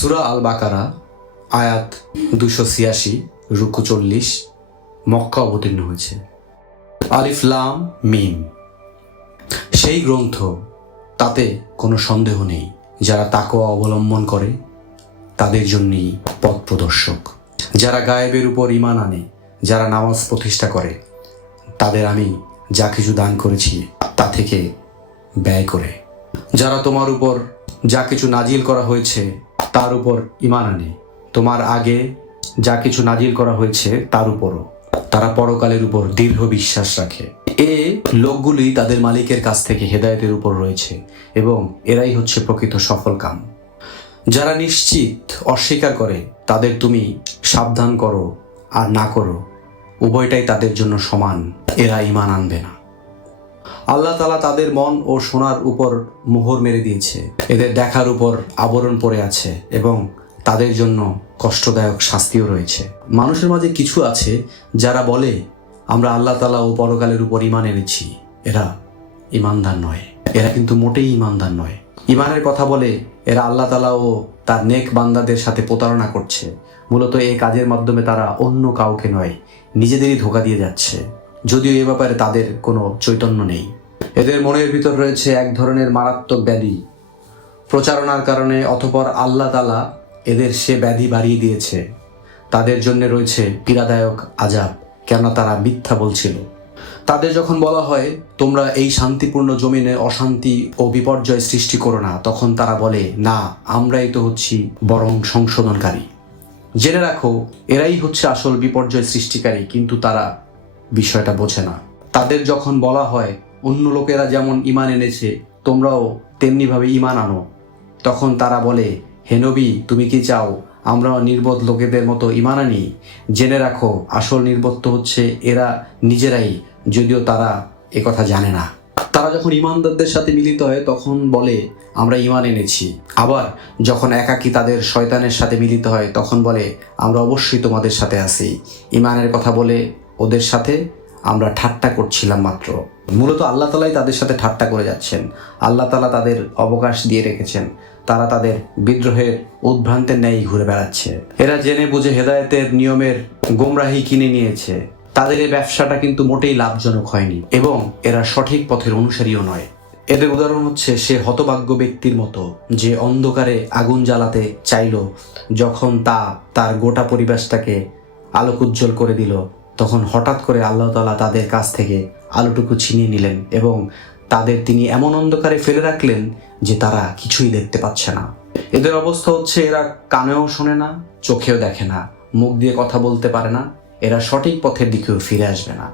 সুরা আল বাকারা আয়াত দুশো ছিয়াশি, রুকু চল্লিশ, মক্কা অবতীর্ণ হয়েছে। আলিফলাম মিম। সেই গ্রন্থ, তাতে কোনো সন্দেহ নেই, যারা তাকোয়া অবলম্বন করে, তাদের জন্যই পথ প্রদর্শক। যারা গায়েবের উপর ইমান আনে, যারা নামাজ প্রতিষ্ঠা করে, তাদের আমি যা কিছু দান করেছি, তা থেকে ব্যয় করে। যারা তোমার উপর যা কিছু নাজিল করা হয়েছে তার উপর ইমান আনে। তোমার আগে যা কিছু নাজিল করা হয়েছে তার উপরও। তারা পরকালের উপর দীর্ঘ বিশ্বাস রাখে। এ লোকগুলি তাদের মালিকের কাছ থেকে হেদায়েতের উপর রয়েছে এবং এরাই হচ্ছে প্রকৃত সফল কাম। যারা নিশ্চিত, অস্বীকার করে, তাদের তুমি সাবধান করো আর না করো। উভয়টাই তাদের জন্য সমান। এরা ইমান আনবে না। আল্লাহ তালা তাদের মন ও সোনার উপর মোহর মেরে দিয়েছে। এদের দেখার উপর আবরণ পড়ে আছে এবং তাদের জন্য কষ্টদায়ক শাস্তিও রয়েছে। মানুষের মাঝে কিছু আছে যারা বলে, আমরা আল্লাহ তালা ও পরকালের উপর ইমান এনেছি। এরা ইমানদার নয়। এরা কিন্তু মোটেই ইমানদার নয়। ইমানের কথা বলে এরা আল্লাহ তালা ও তার নেক বান্দাদের সাথে প্রতারণা করছে। মূলত এই কাজের মাধ্যমে তারা অন্য কাউকে নয়, নিজেদেরই ধোকা দিয়ে যাচ্ছে। যদিও এ ব্যাপারে তাদের কোনো চৈতন্য নেই। এদের মনের ভিতর রয়েছে এক ধরনের মারাত্মক ব্যাধি। প্রচারণার কারণে অথপর আল্লাহ তালা এদের সে ব্যাধি বাড়িয়ে দিয়েছে। তাদের জন্য রয়েছে পীড়াদায়ক আজাব কেননা তারা মিথ্যা বলছিল। তাদের যখন বলা হয়, তোমরা এই শান্তিপূর্ণ জমিনে অশান্তি ও বিপর্যয় সৃষ্টি করো না, তখন তারা বলে, না, আমরাই তো হচ্ছি বরং সংশোধনকারী। জেনে রাখো, এরাই হচ্ছে আসল বিপর্যয় সৃষ্টিকারী, কিন্তু তারা বিষয়টা বোঝে না। তাদের যখন বলা হয় অন্য লোকেরা যেমন ইমান এনেছে, তোমরাও তেমনিভাবে ইমান আনো। তখন তারা বলে, হে নবী, তুমি কি চাও আমরাও নির্বোধ লোকেদের মতো ইমান আনি? জেনে রাখো, আসল নির্বোধ হচ্ছে এরা নিজেরাই, যদিও তারা একথা জানে না। তারা যখন ইমানদারদের সাথে মিলিত হয়, তখন বলে, আমরা ইমান এনেছি। আবার যখন একাকী তাদের শয়তানের সাথে মিলিত হয়, তখন বলে, আমরা অবশ্যই তোমাদের সাথে আছি। ইমানের কথা বলে, ওদের সাথে আমরা ঠাট্টা করছিলাম মাত্র। মূলত আল্লাহ তালাই তাদের সাথে ঠাট্টা করে যাচ্ছেন। আল্লাহ তালা তাদের অবকাশ দিয়ে রেখেছেন। তারা তাদের বিদ্রোহের উদ্ভ্রান্তের ন্যায় ঘুরে বেড়াচ্ছে। এরা জেনে বুঝে হেদায়তের নিয়মের গোমরাহি কিনে নিয়েছে। তাদের এই ব্যবসাটা কিন্তু মোটেই লাভজনক হয়নি এবং এরা সঠিক পথের অনুসারীও নয়। এদের উদাহরণ হচ্ছে, সে হতভাগ্য ব্যক্তির মতো যে অন্ধকারে আগুন জ্বালাতে চাইল, যখন তা তার গোটা পরিবেশটাকে আলোক উজ্জ্বল করে দিল, তখন হঠাৎ করে আল্লাহ তালা তাদের কাছ থেকে আলোটুকু ছিনিয়ে নিলেন এবং তাদের তিনি এমন অন্ধকারে ফেলে রাখলেন যে তারা কিছুই দেখতে পাচ্ছে না। এদের অবস্থা হচ্ছে, এরা কানেও শোনে না, চোখেও দেখে না, মুখ দিয়ে কথা বলতে পারে না, এরা সঠিক পথের দিকেও ফিরে আসবে না।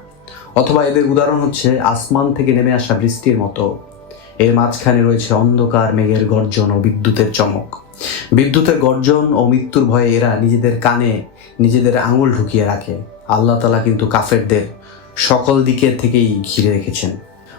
অথবা এদের উদাহরণ হচ্ছে, আসমান থেকে নেমে আসা বৃষ্টির মতো। এর মাঝখানে রয়েছে অন্ধকার, মেঘের গর্জন ও বিদ্যুতের চমক। বিদ্যুতের গর্জন ও মৃত্যুর ভয়ে এরা নিজেদের কানে নিজেদের আঙুল ঢুকিয়ে রাখে। আল্লাহ তালা কিন্তু কাফেরদের সকল দিকের থেকেই ঘিরে রেখেছেন।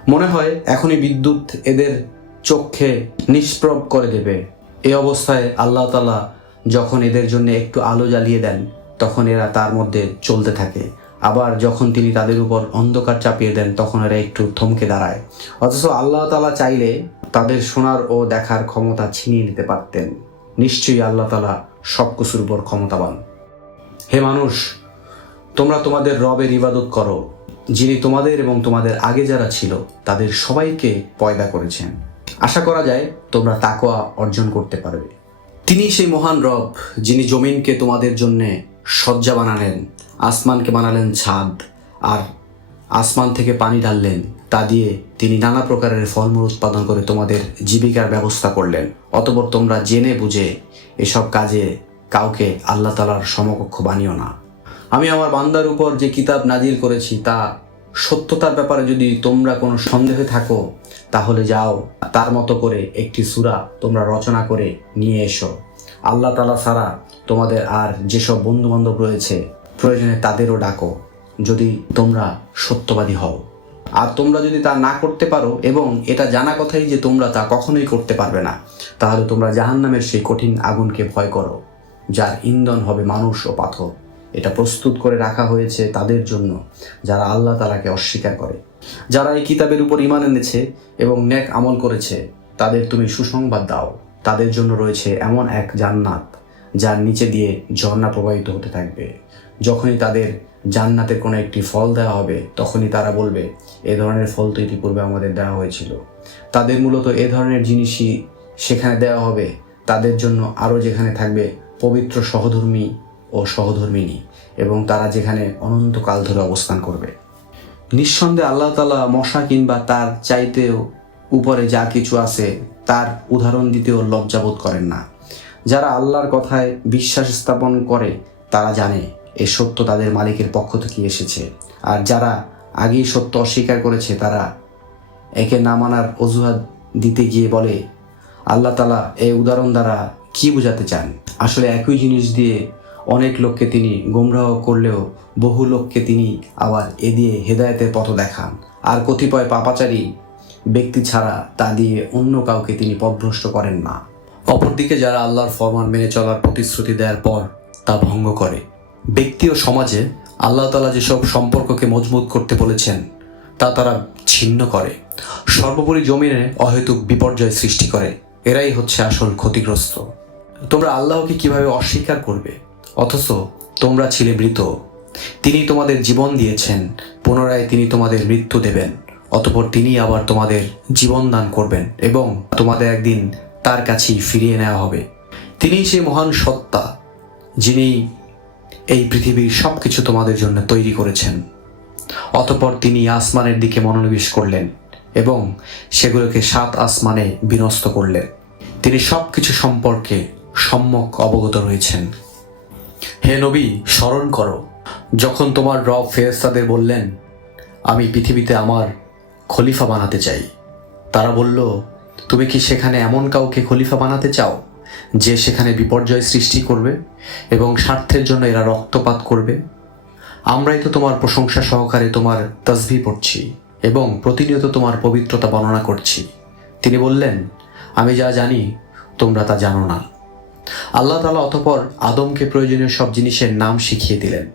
মনে হয় এখনই বিদ্যুৎ এদের চোখে নিষ্প্রভ করে দেবে। এই অবস্থায় আল্লাহ তালা যখন এদের জন্য একটু আলো জ্বালিয়ে দেন, তখন এরা তার মধ্যে চলতে থাকে। আবার যখন তিনি তাদের উপর অন্ধকার চাপিয়ে দেন, তখন এরা একটু থমকে দাঁড়ায়। অথচ আল্লাহ তালা চাইলে তাদের শোনার ও দেখার ক্ষমতা ছিনিয়ে নিতে পারতেন। নিশ্চয়ই আল্লাহ তালা সব কিছুর উপর ক্ষমতাবান। হে মানুষ, তোমরা তোমাদের রবের ইবাদত করো। যিনি তোমাদের এবং তোমাদের আগে যারা ছিল, তাদের সবাইকে পয়দা করেছেন। আশা করা যায় তোমরা তাকোয়া অর্জন করতে পারবে। তিনি সেই মহান রব, যিনি জমিনকে তোমাদের জন্যে শয্যা বানালেন, আসমানকে বানালেন ছাদ, আর আসমান থেকে পানি ঢাললেন। তা দিয়ে তিনি নানা প্রকারের ফলমূল উৎপাদন করে তোমাদের জীবিকার ব্যবস্থা করলেন। অতপর তোমরা জেনে বুঝে এসব কাজে কাউকে আল্লাহ তালার সমকক্ষ বানিও না। আমি আমার বান্দার উপর যে কিতাব নাজিল করেছি, তা সত্যতার ব্যাপারে যদি তোমরা কোনো সন্দেহে থাকো, তাহলে যাও, তার মতো করে একটি সূরা তোমরা রচনা করে নিয়ে এসো। আল্লাহ তালা ছাড়া তোমাদের আর যেসব বন্ধু বান্ধব রয়েছে, প্রয়োজনে তাদেরও ডাকো, যদি তোমরা সত্যবাদী হও। আর তোমরা যদি তা না করতে পারো এবং এটা জানা কথাই যে তোমরা তা কখনোই করতে পারবে না, তাহলে তোমরা জাহান্নামের সেই কঠিন আগুনকে ভয় করো, যার ইন্ধন হবে মানুষ ও পাথর। এটা প্রস্তুত করে রাখা হয়েছে তাদের জন্য, যারা আল্লাহ তালাকে অস্বীকার করে। যারা এই কিতাবের উপর ইমান এনেছে এবং ন্যাক আমল করেছে, তাদের তুমি সুসংবাদ দাও। তাদের জন্য রয়েছে এমন এক জান্নাত, যার নিচে দিয়ে ঝর্ণা প্রবাহিত হতে থাকবে। যখনই তাদের জান্নাতের কোনো একটি ফল দেওয়া হবে, তখনই তারা বলবে, এ ধরনের ফল তো ইতিপূর্বে আমাদের দেওয়া হয়েছিল। তাদের মূলত এ ধরনের জিনিসই সেখানে দেওয়া হবে। তাদের জন্য আরও যেখানে থাকবে পবিত্র সহধর্মী ও সহধর্মিনী এবং তারা যেখানে অনন্তকাল ধরে অবস্থান করবে। নিঃসন্দেহে আল্লাহ তালা মশা কিংবা তার চাইতেও উপরে যা কিছু আছে, তার উদাহরণ দিতেও লজ্জাবোধ করেন না। যারা আল্লাহর কথায় বিশ্বাস স্থাপন করে, তারা জানে, এ সত্য তাদের মালিকের পক্ষ থেকে এসেছে। আর যারা আগেই সত্য অস্বীকার করেছে, তারা একে না মানার অজুহাত দিতে গিয়ে বলে, আল্লাহ তালা এই উদাহরণ দ্বারা কি বোঝাতে চান? আসলে একই জিনিস দিয়ে অনেক লোককে তিনি গোমরাহ করলেও বহু লোককে তিনি আবার এ দিয়ে হেদায়েতের পথ দেখান। আর কতিপয় পাপাচারী ব্যক্তি ছাড়া তা দিয়ে অন্য কাউকে তিনি পথভ্রষ্ট করেন না। অপরদিকে যারা আল্লাহর ফরমান মেনে চলার প্রতিশ্রুতি দেওয়ার পর তা ভঙ্গ করে। ব্যক্তি ও সমাজে আল্লাহ তালা যেসব সম্পর্ককে মজবুত করতে বলেছেন, তা তারা ছিন্ন করে। সর্বোপরি জমিনে অহেতুক বিপর্যয় সৃষ্টি করে। এরাই হচ্ছে আসল ক্ষতিগ্রস্ত। তোমরা আল্লাহকে কীভাবে অস্বীকার করবে? অথচ তোমরা ছিলে মৃত। তিনি তোমাদের জীবন দিয়েছেন, পুনরায় তিনি তোমাদের মৃত্যু দেবেন, অতপর তিনি আবার তোমাদের জীবন দান করবেন এবং তোমাদের একদিন তার কাছেই ফিরিয়ে নেওয়া হবে। তিনিই সেই মহান সত্তা, যিনি এই পৃথিবীর সব কিছু তোমাদের জন্য তৈরি করেছেন। অতপর তিনি আসমানের দিকে মনোনিবেশ করলেন এবং সেগুলোকে সাত আসমানে বিনষ্ট করলেন। তিনি সব কিছু সম্পর্কে সম্যক অবগত রয়েছেন। হে নবী, স্মরণ করো, যখন তোমার রব ফেরেস্তাদের বললেন, আমি পৃথিবীতে আমার খলিফা বানাতে চাই। তারা বলল, তুমি কি সেখানে এমন কাউকে খলিফা বানাতে চাও, যে সেখানে বিপর্যয় সৃষ্টি করবে এবং স্বার্থের জন্য এরা রক্তপাত করবে? আমরাই তো তোমার প্রশংসা সহকারে তোমার তসবি পড়ছি এবং প্রতিনিয়ত তোমার পবিত্রতা বর্ণনা করছি। তিনি বললেন, আমি যা জানি, তোমরা তা জানো না। আল্লাহ তালা অতপর আদমকে প্রয়োজনীয় সব জিনিসের নাম শিখিয়ে দিলেন।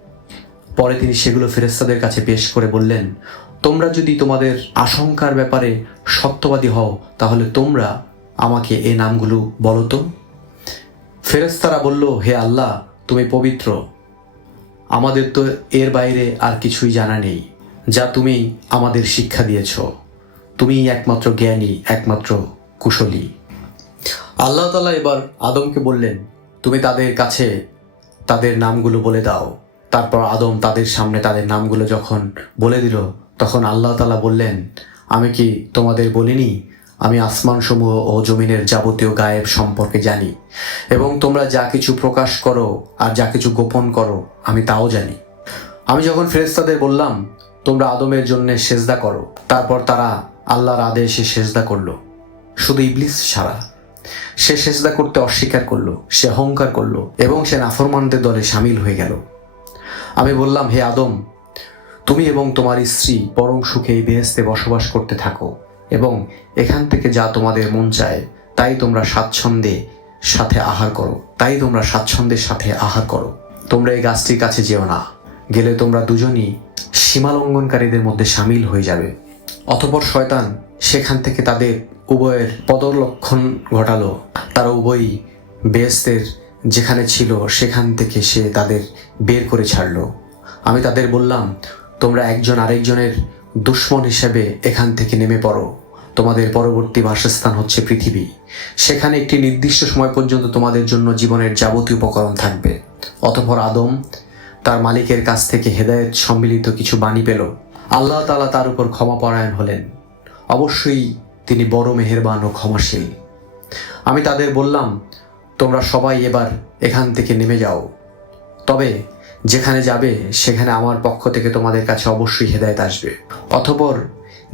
পরে তিনি সেগুলো ফেরেস্তাদের কাছে পেশ করে বললেন, তোমরা যদি তোমাদের আশঙ্কার ব্যাপারে সত্যবাদী হও, তাহলে তোমরা আমাকে এই নামগুলো বলো তো। ফেরেস্তারা বলল, হে আল্লাহ, তুমি পবিত্র। আমাদের তো এর বাইরে আর কিছুই জানা নেই, যা তুমি আমাদের শিক্ষা দিয়েছ। তুমি একমাত্র জ্ঞানী, একমাত্র কুশলী। আল্লাহ তালা এবার আদমকে বললেন, তুমি তাদের কাছে তাদের নামগুলো বলে দাও। তারপর আদম তাদের সামনে তাদের নামগুলো যখন বলে দিল, তখন আল্লাহ তালা বললেন, আমি কি তোমাদের বলিনি? আমি আসমানসমূহ ও জমিনের যাবতীয় গায়েব সম্পর্কে জানি। এবং তোমরা যা কিছু প্রকাশ করো আর যা কিছু গোপন করো, আমি তাও জানি। আমি যখন ফেরেস্তাদের বললাম, তোমরা আদমের জন্য সেজদা করো। তারপর তারা আল্লাহর আদেশে সেজদা করল। শুধু ইবলিস ছাড়া। সে সেজদা করতে অস্বীকার করল, সে অহংকার করল এবং সে নাফরমানদের দলে সামিল হয়ে গেল। আমি বললাম, হে আদম, তুমি এবং তোমার স্ত্রী পরম সুখে এই বেহেস্তে বসবাস করতে থাকো এবং এখান থেকে যা তোমাদের মন চায় তাই তোমরা স্বাচ্ছন্দ্যে সাথে আহার করো, তাই তোমরা স্বাচ্ছন্দ্যের সাথে আহার করো। তোমরা এই গাছটির কাছে যেও না, গেলে তোমরা দুজনই সীমালঙ্ঘনকারীদের মধ্যে সামিল হয়ে যাবে। অতপর শয়তান সেখান থেকে তাদের উভয়ের পদলক্ষণ ঘটালো। তারা উভয়ই বেহেস্তের যেখানে ছিল, সেখান থেকে সে তাদের বের করে ছাড়লো। আমি তাদের বললাম, তোমরা একজন আরেকজনের দুশ্মন হিসেবে এখান থেকে নেমে পড়ো। তোমাদের পরবর্তী বাসস্থান হচ্ছে পৃথিবী। সেখানে একটি নির্দিষ্ট সময় পর্যন্ত তোমাদের জন্য জীবনের যাবতীয় উপকরণ থাকবে। অতঃপর আদম তার মালিকের কাছ থেকে হেদায়েত সম্মিলিত কিছু বাণী পেল। আল্লাহ তালা তার উপর ক্ষমাপরায়ণ হলেন। অবশ্যই তিনি বড় মেহেরবান ও ক্ষমাশীল। আমি তাদের বললাম, তোমরা সবাই এবার এখান থেকে নেমে যাও। তবে যেখানে যাবে, সেখানে আমার পক্ষ থেকে তোমাদের কাছে অবশ্যই হেদায়েত আসবে। অথপর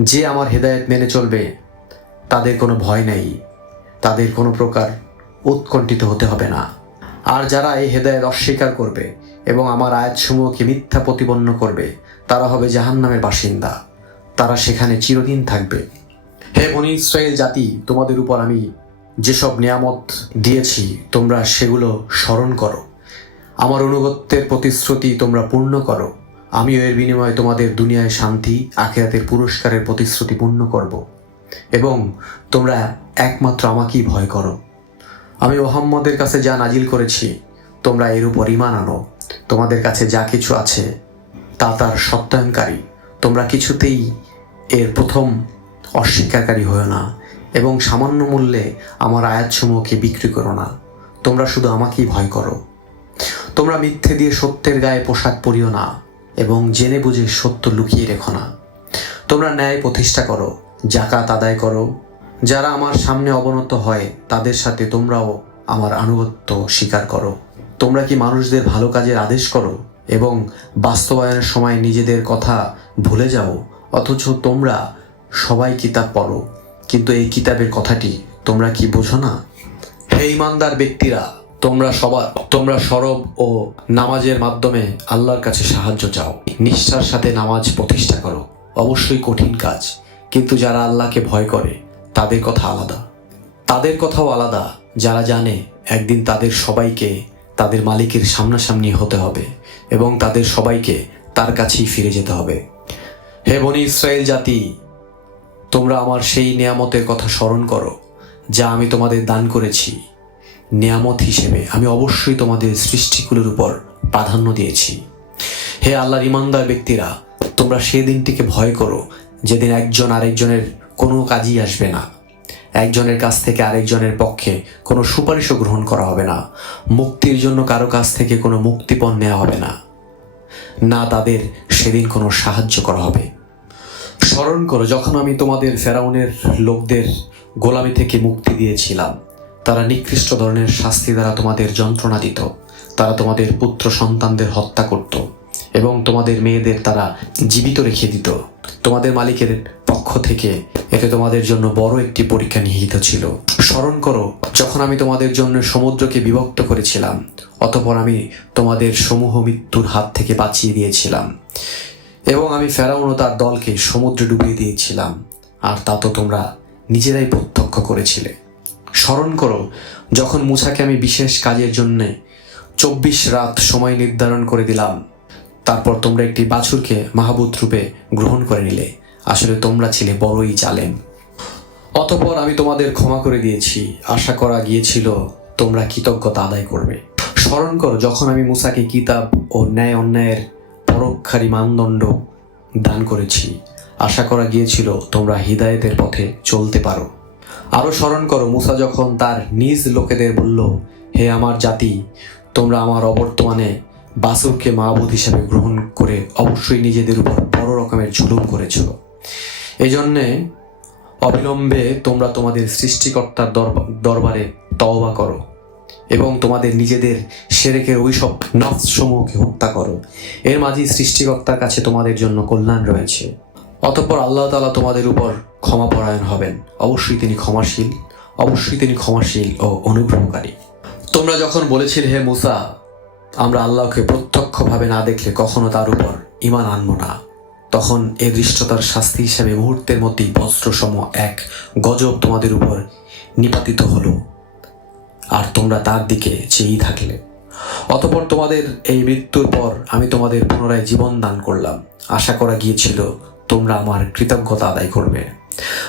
যে আমার হেদায়েত মেনে চলবে, তাদের কোনো ভয় নেই। তাদের কোনো প্রকার উৎকণ্ঠিত হতে হবে না। আর যারা এই হেদায়েত অস্বীকার করবে এবং আমার আয়াতসমূহকে মিথ্যা প্রতিপন্ন করবে তারা হবে জাহান্নামের বাসিন্দা। তারা সেখানে চিরদিন থাকবে। হে বনি ইসরায়েল জাতি, তোমাদের উপর আমি যেসব নিয়ামত দিয়েছি, তোমরা সেগুলো স্মরণ করো। আমার অনুগত্যের প্রতিশ্রুতি তোমরা পূর্ণ করো। আমিও এর বিনিময়ে তোমাদের দুনিয়ায় শান্তি, আখেরাতের পুরস্কারের প্রতিশ্রুতি পূর্ণ করব। এবং তোমরা একমাত্র আমাকেই ভয় করো। আমি ওহাম্মদের কাছে যা নাজিল করেছি, তোমরা এর উপর ইমান আনো। তোমাদের কাছে যা কিছু আছে তা তার সত্যায়নকারী। তোমরা কিছুতেই এর প্রথম অস্বীকারী হও না এবং সামান্য মূল্যে আমার আয়াতসমূহকে বিক্রি করো না। তোমরা শুধু আমাকেই ভয় করো। তোমরা মিথ্যে দিয়ে সত্যের গায়ে পোশাক পরিও না এবং জেনে বুঝে সত্য লুকিয়ে রেখো না। তোমরা ন্যায় প্রতিষ্ঠা করো জাকাত আদায় করো। যারা আমার সামনে অবনত হয়, তাদের সাথে তোমরাও আমার আনুগত্য স্বীকার করো। তোমরা কি মানুষদের ভালো কাজের আদেশ করো? এবং বাস্তবায়নের সময় নিজেদের কথা ভুলে যাও, অথচ তোমরা সবাই কিতাব পড়ো। কিন্তু এই কিতাবের কথাটি তোমরা কি বোঝো না? হে ইমানদার ব্যক্তিরা, তোমরা সবার, তোমরা সরব ও নামাজের মাধ্যমে আল্লাহর কাছে সাহায্য চাও। নিষ্ঠার সাথে নামাজ প্রতিষ্ঠা করো। অবশ্যই কঠিন কাজ, কিন্তু যারা আল্লাহকে ভয় করে, তাদের কথা আলাদা। তাদের কথাও আলাদা। যারা জানে, একদিন তাদের সবাইকে তাদের মালিকের সামনাসামনি হতে হবে। এবং তাদের সবাইকে তার কাছেই ফিরে যেতে হবে। হে বনি ইসরায়েল জাতি, তোমরা আমার সেই নিয়ামতের কথা স্মরণ করো, যা আমি তোমাদের দান করেছি। নিয়ামত হিসেবে আমি অবশ্যই তোমাদের সৃষ্টিকুলের উপর প্রাধান্য দিয়েছি। হে আল্লাহর ইমানদার ব্যক্তিরা, তোমরা সেই দিনটিকে ভয় করো, যেদিন একজন আরেকজনের কোনো কাজই আসবে না। একজনের কাছ থেকে আরেকজনের পক্ষে কোনো সুপারিশও গ্রহণ করা হবে না। মুক্তির জন্য কারও কাছ থেকে কোনো মুক্তিপণ নেওয়া হবে না। না তাদের সেদিন কোনো সাহায্য করা হবে। স্মরণ করো, যখন আমি তোমাদের ফেরাউনের লোকদের গোলামি থেকে মুক্তি দিয়েছিলাম, তারা নিকৃষ্ট ধরনের শাস্তি দ্বারা তোমাদের যন্ত্রণা দিত, তারা তোমাদের পুত্র সন্তানদের হত্যা করত। এবং তোমাদের মেয়েদের তারা জীবিত রেখে দিত। তোমাদের মালিকের পক্ষ থেকে এতে তোমাদের জন্য বড় একটি পরীক্ষা নিহিত ছিল। স্মরণ করো, যখন আমি তোমাদের জন্য সমুদ্রকে বিভক্ত করেছিলাম, অতপর আমি তোমাদের সমূহ মৃত্যুর হাত থেকে বাঁচিয়ে দিয়েছিলাম এবং আমি ফেরাউন ও তার দলকে সমুদ্রে ডুবিয়ে দিয়েছিলাম, আর তা তো তোমরা নিজেরাই প্রত্যক্ষ করেছিলে। স্মরণ করো, যখন মুসাকে আমি বিশেষ কাজের জন্যে চব্বিশ রাত সময় নির্ধারণ করে দিলাম তারপর তোমরা একটি বাছুরকে মাহবুদ রূপে গ্রহণ করে নিলে। আসলে তোমরা ছিলে বড়ই জালেম। অতপর আমি তোমাদের ক্ষমা করে দিয়েছি। আশা করা গিয়েছিল তোমরা কৃতজ্ঞতা আদায় করবে। স্মরণ করো, যখন আমি মুসাকে কিতাব ও ন্যায় অন্যায়ের পরোক্ষারী মানদণ্ড দান করেছি, আশা করা গিয়েছিল তোমরা হৃদায়তের পথে চলতে পারো। আরও স্মরণ করো, মুসা যখন তার নিজ লোকেদের বলল, হে আমার জাতি, তোমরা আমার অবর্তমানে বাসুরকে মাহবুদ হিসেবে গ্রহণ করে অবশ্যই নিজেদের উপর বড় রকমের জুলুম করেছ। এজন্যে অবিলম্বে তোমরা তোমাদের সৃষ্টিকর্তার দরবা- দরবারে তওবা করো এবং তোমাদের নিজেদের সেরেকের ওইসব নফস সমূহকে হত্যা করো। এর মাঝেই সৃষ্টিকর্তার কাছে তোমাদের জন্য কল্যাণ রয়েছে। অতঃপর আল্লাহ তালা তোমাদের উপর ক্ষমাপরায়ণ হবেন। অবশ্যই তিনি ক্ষমাশীল, অবশ্যই তিনি ক্ষমাশীল ও অনুগ্রহকারী। তোমরা যখন বলেছিলে, হে মুসা আমরা আল্লাহকে প্রত্যক্ষভাবে না দেখলে কখনো তার উপর ইমান আনব না। তখন এর দৃষ্টতার শাস্তি হিসাবে মুহূর্তের মধ্যেই বস্ত্রসম এক গজব তোমাদের উপর নিপাতিত হলো। আর তোমরা তার দিকে চেয়েই থাকলে। অতপর তোমাদের এই মৃত্যুর পর আমি তোমাদের পুনরায় জীবন দান করলাম। আশা করা গিয়েছিল তোমরা আমার কৃতজ্ঞতা আদায় করবে।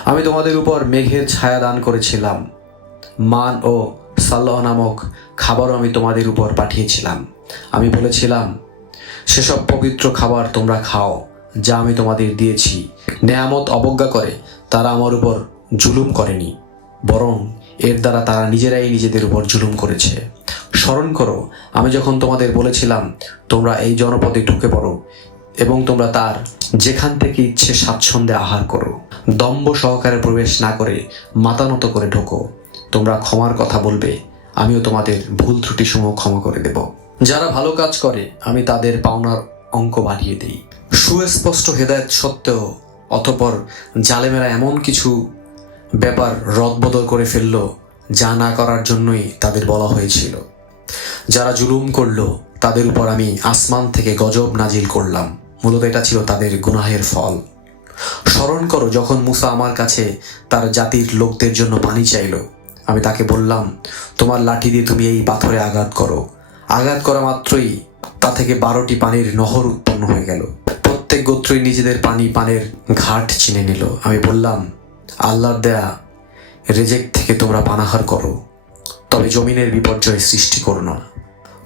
আমি তোমাদের উপর মেঘের ছায়া দান করেছিলাম। মান ও সাল্লাহ নামক খাবারও আমি তোমাদের উপর পাঠিয়েছিলাম। আমি বলেছিলাম, সেসব পবিত্র খাবার তোমরা খাও, যা আমি তোমাদের দিয়েছি। নেয়ামত অবজ্ঞা করে, তারা আমার উপর জুলুম করেনি, বরং এর দ্বারা তারা নিজেরাই নিজেদের উপর জুলুম করেছে। স্মরণ করো, আমি যখন তোমাদের বলেছিলাম, তোমরা এই জনপদে ঢুকে পড়ো এবং তোমরা তার যেখান থেকে ইচ্ছে স্বাচ্ছন্দ্যে আহার করো। দম্ভ সহকারে প্রবেশ না করে মাতানত করে ঢোকো। তোমরা ক্ষমার কথা বলবে, আমিও তোমাদের ভুল ত্রুটিসমূহ ক্ষমা করে দেব। যারা ভালো কাজ করে, আমি তাদের পাওনার অঙ্ক বাড়িয়ে দিই। সুস্পষ্ট হেদায়ত সত্ত্বেও, অতপর জালেমেরা এমন কিছু ব্যাপার রদবদল করে ফেলল, যা না করার জন্যই তাদের বলা হয়েছিল। যারা জুলুম করল, তাদের উপর আমি আসমান থেকে গজব নাজিল করলাম। মূলত এটা ছিল তাদের গুনাহের ফল। স্মরণ করো, যখন মুসা আমার কাছে তার জাতির লোকদের জন্য পানি চাইলো আমি তাকে বললাম, তোমার লাঠি দিয়ে তুমি এই পাথরে আঘাত করো। আঘাত করা মাত্রই তা থেকে বারোটি পানির নহর উৎপন্ন হয়ে গেল। প্রত্যেক গোত্রই নিজেদের পানি পানের ঘাট চিনে নিল। আমি বললাম, আল্লাহর দেয়া, রেজেক থেকে তোমরা পানাহার করো, তবে জমিনের বিপর্যয় সৃষ্টি করো না।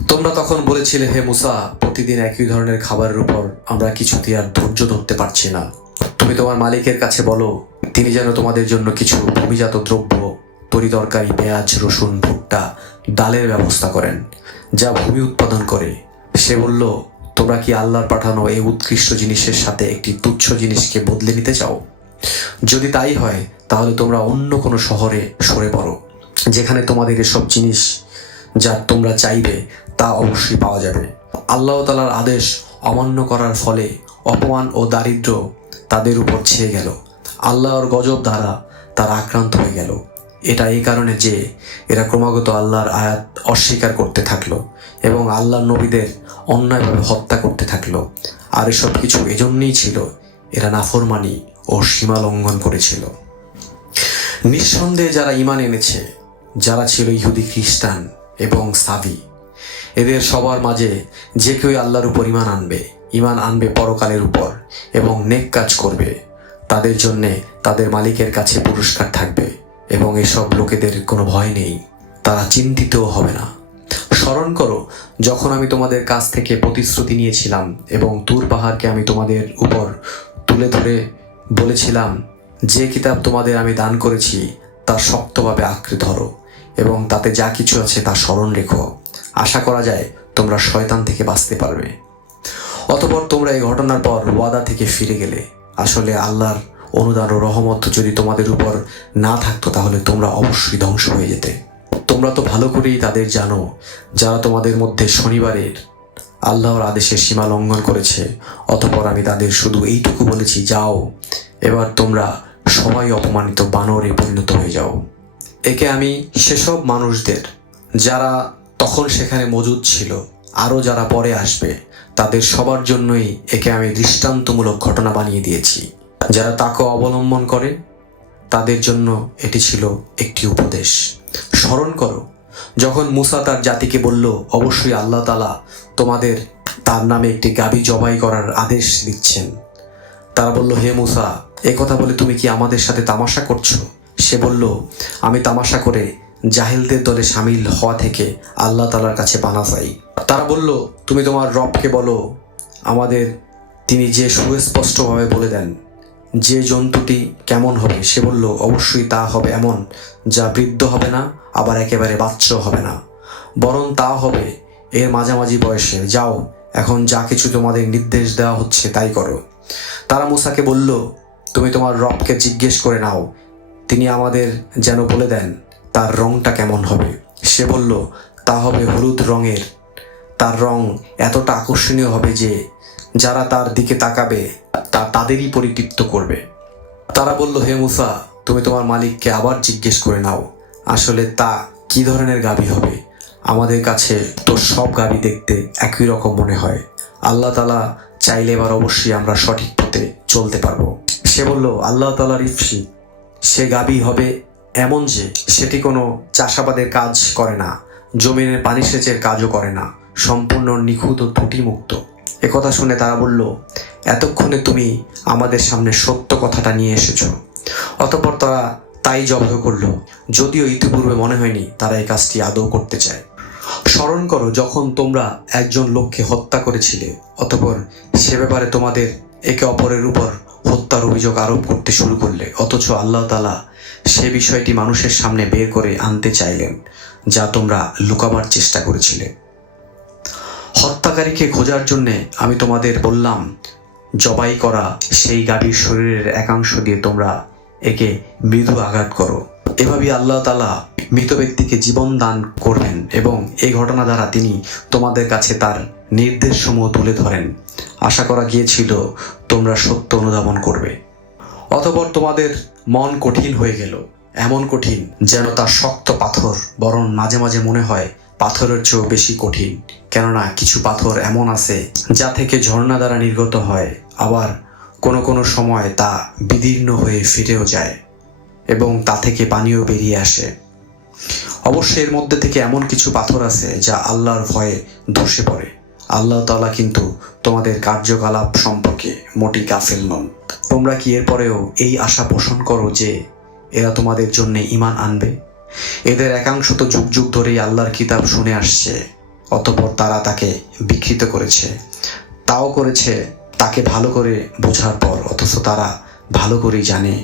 তোমরা তখন বলেছিলে, হে মুসা, প্রতিদিন একই ধরনের খাবারের উপর আমরা কিছুতেই আর ধৈর্য ধরতে পারছি না। তুমি তোমার মালিকের কাছে বলো, তিনি যেন তোমাদের জন্য কিছু ভূমিজাত দ্রব্য তরি তরকারি, পেঁয়াজ, রসুন, ভুট্টা ডালের ব্যবস্থা করেন, যা ভূমি উৎপাদন করে। সে বলল, তোমরা কি আল্লাহর পাঠানো এই উৎকৃষ্ট জিনিসের সাথে একটি তুচ্ছ জিনিসকে বদলে নিতে চাও? যদি তাই হয়, তাহলে তোমরা অন্য কোনো শহরে সরে পড়ো, যেখানে তোমাদের এসব জিনিস যা তোমরা চাইবে তা অবশ্যই পাওয়া যাবে। আল্লাহ তালার আদেশ অমান্য করার ফলে অপমান ও দারিদ্র তাদের উপর ছেয়ে গেল। আল্লাহর গজব দ্বারা তারা আক্রান্ত হয়ে গেল। এটা এই কারণে যে এরা ক্রমাগত আল্লাহর আয়াত অস্বীকার করতে থাকল এবং আল্লাহর নবীদের অন্যায়ভাবে হত্যা করতে থাকল। আর এসব কিছু এজন্যই ছিল এরা নাফরমানি ও সীমা লঙ্ঘন করেছিল। নিঃসন্দেহে যারা ইমান এনেছে, যারা ছিল ইহুদি খ্রিস্টান এবং সাবি, এদের সবার মাঝে যে কেউ আল্লাহর উপর ইমান আনবে ইমান আনবে পরকালের উপর এবং নেক কাজ করবে, তাদের জন্যে তাদের মালিকের কাছে পুরস্কার থাকবে। এবং এসব লোকেদের কোনো ভয় নেই। তারা চিন্তিতও হবে না। স্মরণ করো, যখন আমি তোমাদের কাছ থেকে প্রতিশ্রুতি নিয়েছিলাম এবং তুর পাহাড়কে আমি তোমাদের উপর তুলে ধরে বলেছিলাম, যে কিতাব তোমাদের আমি দান করেছি, তা শক্তভাবে আঁকড়ে ধরো এবং তাতে যা কিছু আছে তা স্মরণ রেখো। আশা করা যায় তোমরা শয়তান থেকে বাঁচতে পারবে। অতপর তোমরা এই ঘটনার পর ওয়াদা থেকে ফিরে গেলে। আসলে আল্লাহর অনুদান ও রহমত যদি তোমাদের উপর না থাকতো, তাহলে তোমরা অবশ্যই ধ্বংস হয়ে যেতে। তোমরা তো ভালো করেই তাদের জানো, যারা তোমাদের মধ্যে শনিবারের আল্লাহর আদেশের সীমা লঙ্ঘন করেছে, অতপর আমি তাদের শুধু এইটুকু বলেছি, যাও, এবার তোমরা সবাই অপমানিত বানরে পরিণত হয়ে যাও। একে আমি সেসব মানুষদের, যারা তখন সেখানে মজুদ ছিল, আরও যারা পরে আসবে, তাদের সবার জন্যই একে আমি দৃষ্টান্তমূলক ঘটনা বানিয়ে দিয়েছি। যারা তাকে অবলম্বন করে, তাদের জন্য এটি ছিল একটি উপদেশ। স্মরণ করো, যখন মুসা তার জাতিকে বলল, অবশ্যই আল্লাহ তালা তোমাদের তার নামে একটি গাবি জবাই করার আদেশ দিচ্ছেন। তারা বলল, হে মুসা কথা বলে তুমি কি আমাদের সাথে তামাশা করছ? সে বলল, আমি তামাশা করে জাহেলদের দলে সামিল হওয়া থেকে আল্লাহ তালার কাছে পানা চাই। তারা বলল, তুমি তোমার রবকে বলো, আমাদের তিনি যে সুস্পষ্টভাবে বলে দেন যে জন্তুটি কেমন হবে? সে বলল, অবশ্যই তা হবে এমন, যা বৃদ্ধ হবে না, আবার একেবারে বাচ্চাও হবে না। বরং তা হবে এর মাঝামাঝি বয়সে। যাও, এখন যা কিছু তোমাদের নির্দেশ দেওয়া হচ্ছে তাই করো। তারা মুসাকে বলল, তুমি তোমার রবকে জিজ্ঞেস করে নাও। তিনি আমাদের যেন বলে দেন, তার রংটা কেমন হবে? সে বলল, তা হবে হলুদ রঙের। তার রং এতটা আকর্ষণীয় হবে যে, যারা তার দিকে তাকাবে তাদেরই পরিতৃপ্ত করবে। তারা বলল, হে মুসা, তুমি তোমার মালিককে আবার জিজ্ঞেস করে নাও। আসলে তা কি ধরনের গাবি হবে? আমাদের কাছে তো সব গাবি দেখতে একই রকম মনে হয়। আল্লাহ তালা চাইলে এবার অবশ্যই আমরা সঠিক পথে চলতে পারব। সে বলল, আল্লাহ তালার ইফসি সে গাবি হবে এমন যে সেটি কোনো চাষাবাদের কাজ করে না, জমিনের পানি সেচের কাজও করে না, সম্পূর্ণ নিখুঁত ও ত্রুটিমুক্ত। একথা শুনে তারা বলল, এতক্ষণে তুমি আমাদের সামনে সত্য কথাটা নিয়ে এসেছ। অতপর তারা তাই জব্দ করল, যদিও ইতিপূর্বে মনে হয়নি তারা এই কাজটি আদৌ করতে চায়। স্মরণ করো, যখন তোমরা একজন লোককে হত্যা করেছিলে, অতপর সে ব্যাপারে তোমাদের একে অপরের উপর হত্যার অভিযোগ আরোপ করতে শুরু করলে, অথচ আল্লাহ তালা সে বিষয়টি মানুষের সামনে বের করে আনতে চাইলেন, যা তোমরা লুকাবার চেষ্টা করেছিলে। হত্যাকারীকে খোঁজার জন্যে আমি তোমাদের বললাম, জবাই করা সেই গাভীর শরীরের একাংশ দিয়ে তোমরা একে মৃদু আঘাত করো। এভাবেই আল্লাহ তালা মৃত ব্যক্তিকে জীবন দান করবেন এবং এই ঘটনা দ্বারা তিনি তোমাদের কাছে তার নির্দেশসমূহ তুলে ধরেন। আশা করা গিয়েছিল তোমরা সত্য অনুধাবন করবে। অতপর তোমাদের মন কঠিন হয়ে গেল। এমন কঠিন যেন তার শক্ত পাথর বরং মাঝে মাঝে মনে হয় পাথরের চেয়েও বেশি কঠিন। কেননা কিছু পাথর এমন আছে যা থেকে ঝর্ণা দ্বারা নির্গত হয়, আবার কোনো কোনো সময় তা বিদীর্ণ হয়ে ফিরেও যায় এবং তা থেকে পানিও বেরিয়ে আসে। অবশ্য এর মধ্যে থেকে এমন কিছু পাথর আছে যা আল্লাহর ভয়ে ধসে পড়ে। আল্লাহ তাআলা কিন্তু তোমাদের কার্যকলাপ সম্পর্কে মোটি গাফেল নন। তোমরা কি এরপরেও এই আশা পোষণ করো যে এরা তোমাদের জন্য ইমান আনবে? এদের একাংশ তো যুগ যুগ ধরেই আল্লাহর কিতাব শুনে আসছে, অতঃপর তারা তাকে বিকৃত করেছে। তাও করেছে তাকে ভালো করে বোঝার পর, অথচ তারা ভালো করেই জানে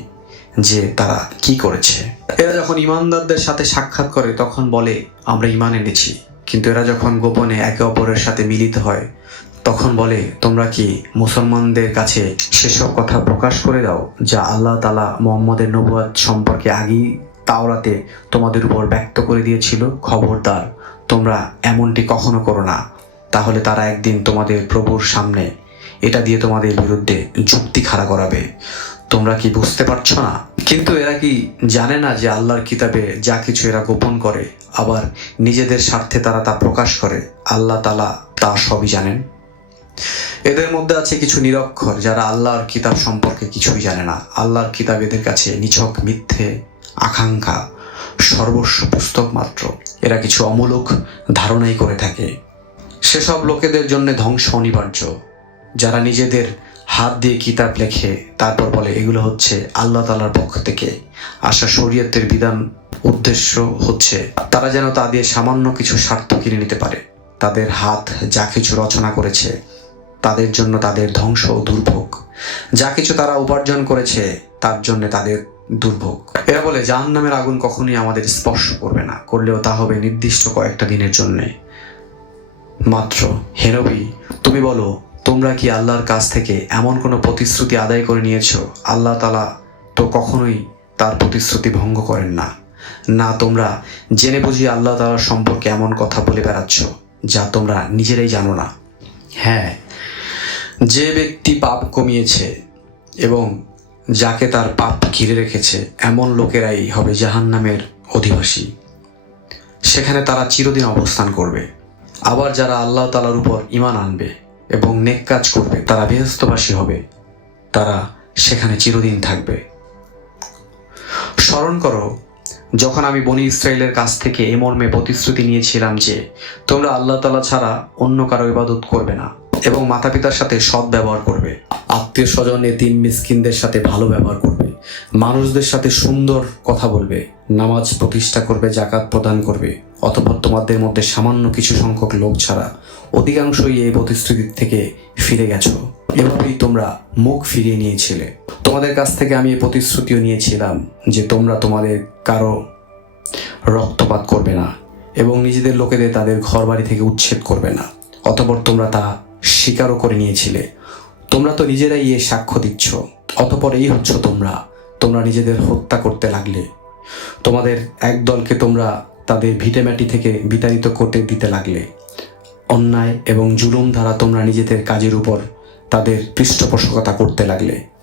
যে তারা কি করেছে। এরা যখন ইমানদারদের সাথে সাক্ষাৎ করে, তখন বলে, আমরা ইমান এনেছি। কিন্তু এরা যখন গোপনে একে অপরের সাথে মিলিত হয়, তখন বলে, তোমরা কি মুসলমানদের কাছে সেসব কথা প্রকাশ করে দাও, যা আল্লাহ তালা মোহাম্মদের নবুয়াদ সম্পর্কে আগেই তাওরাতে তোমাদের উপর ব্যক্ত করে দিয়েছিল খবরদার। তোমরা এমনটি কখনো করো না। তাহলে তারা একদিন তোমাদের প্রভুর সামনে এটা দিয়ে তোমাদের বিরুদ্ধে যুক্তি খাড়া করাবে। তোমরা কি বুঝতে পারছ না? কিন্তু এরা কি জানে না যে আল্লাহর কিতাবে যা কিছু এরা গোপন করে, আবার নিজেদের স্বার্থে তারা তা প্রকাশ করে? আল্লাহ তালা তা সবই জানেন। এদের মধ্যে আছে কিছু নিরক্ষর যারা আল্লাহর কিতাব সম্পর্কে কিছুই জানে না। আল্লাহর কিতাব এদের কাছে নিছক মিথ্যে আকাঙ্ক্ষা, সর্বস্ব পুস্তক মাত্র। এরা কিছু অমূলক ধারণাই করে থাকে। সেসব লোকেদের জন্য ধ্বংস অনিবার্য। যারা নিজেদের হাত দিয়ে কিতাব লেখে, তারপর বলে, এগুলো হচ্ছে আল্লাহ তালার পক্ষ থেকে। আসা শরীয়তের বিধান, উদ্দেশ্য হচ্ছে, তারা যেন তা দিয়ে সামান্য কিছু স্বার্থ কিনে নিতে পারে। তাদের হাত যা কিছু রচনা করেছে, তাদের জন্য তাদের ধ্বংস ও দুর্ভোগ। যা কিছু তারা উপার্জন করেছে, তার জন্য তাদের দুর্ভোগ। এরা বলে জাহান নামের আগুন কখনোই আমাদের স্পর্শ করবে না। করলেও তা হবে নির্দিষ্ট কয়েকটা দিনের জন্যে। মাত্র হেনবি তুমি বলো, তোমরা কি আল্লাহর কাছ থেকে এমন কোনো প্রতিশ্রুতি আদায় করে নিয়েছো? আল্লাহ তালা তো কখনোই তার প্রতিশ্রুতি ভঙ্গ করেন না। না, তোমরা জেনে বুঝি আল্লাহ তালার সম্পর্কে এমন কথা বলে বেড়াচ্ছ, যা তোমরা নিজেরাই জানো না। হ্যাঁ যে ব্যক্তি পাপ কমিয়েছে এবং যাকে তার পাপ ঘিরে রেখেছে, এমন লোকেরাই হবে জাহান্নামের অধিবাসী। সেখানে তারা চিরদিন অবস্থান করবে। আবার যারা আল্লাহ তালার উপর ইমান আনবে এবং নেক কাজ করবে, তারা বেহস্তবাসী হবে। তারা সেখানে চিরদিন থাকবে। স্মরণ করো, যখন আমি বনি ইসরায়েলের কাছ থেকে এ মর্মে প্রতিশ্রুতি নিয়েছিলাম যে, তোমরা আল্লাহ তালা ছাড়া অন্য কারও ইবাদত করবে না। এবং মাতা পিতার সাথে সৎ ব্যবহার করবে। আত্মীয় স্বজন এতিম, মিসকিনদের সাথে ভালো ব্যবহার করবে। মানুষদের সাথে সুন্দর কথা বলবে। নামাজ প্রতিষ্ঠা করবে জাকাত প্রদান করবে। অতপর তোমাদের মধ্যে সামান্য কিছু সংখ্যক লোক ছাড়া অধিকাংশই এই প্রতিশ্রুতি থেকে ফিরে গেছো। এভাবেই তোমরা মুখ ফিরিয়ে নিয়েছিলে। তোমাদের কাছ থেকে আমি এই প্রতিশ্রুতিও নিয়েছিলাম যে তোমরা তোমাদের কারও রক্তপাত করবে না এবং নিজেদের লোকেদের তাদের ঘর বাড়ি থেকে উচ্ছেদ করবে না। অতপর তোমরা তা স্বীকারও করে নিয়েছিলে। তোমরা তো নিজেরাই এ সাক্ষ্য দিচ্ছ। অতপর এই হচ্ছ তোমরা। তোমরা নিজেদের হত্যা করতে লাগলে। তোমাদের এক দলকে তোমরা তাদের ভিটেমাটি থেকে বিতাড়িত করতে দিতে লাগলে। অন্যায় এবং জুলুম দ্বারা তোমরা নিজেদের কাজের উপর তাদের পৃষ্ঠপোষকতা করতে লাগলে।